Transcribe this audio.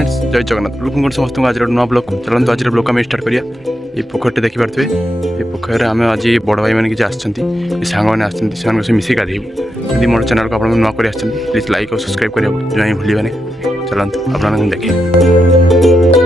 फ्रेंड्स जय जगन्नाथ लोक समस्त आज नुआ ब्लॉग चलते आज ब्लॉग आम स्टार्ट करिया। ये पोखरटे देखिपे ये पोखर आम आज बड़ भाई मैंने किसी आंग मैंने आसे मिसिक गाधेबू। यदि मोर चैनल को आप नुआ कर प्लीज लाइक और सब्सक्राइब करिए जो भूलिए चलते आप देखे।